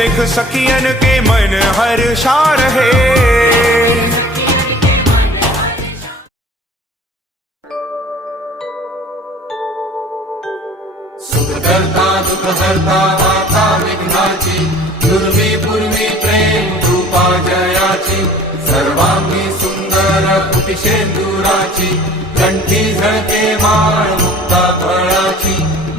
देख सखियन के मन हर्षा रहे। सुख करता दुख हरता माता विघ्नाची, दुर्वी पूर्वी प्रेम रूपा जयाची, सर्वांगी सुंदर पुटिशेंदुराची, कंठी झळके माळ मुक्ता फळाची।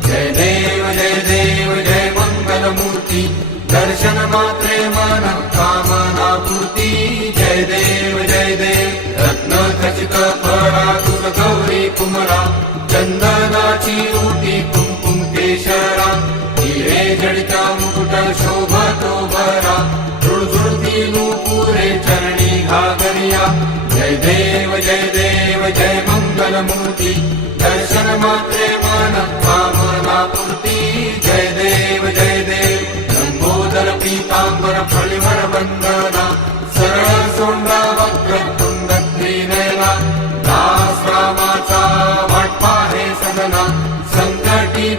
जय देव जय देव जय मंगल मूर्ती, दर्शन मात्रे मन कामना पूर्ती। जय देव जय देव रत्न खचित फळा तुझ गौरी कुमरा, चंदनाची उटी कुंकुम केशरा, हिरे जडिता मुकुट शोभतो बरा, झुळझुळती नूपुरे चरणी घागरिया। जय देव जय मंगल मूर्ती, दर्शन मात्रे मन कामना पूर्ती। जय देव लंबोदर पीतांबर फळीवर वंदना, सरळ सोंडा वक्रतुंड त्रिनयना, दास रामाचा वाट पाहे सदना, संकटी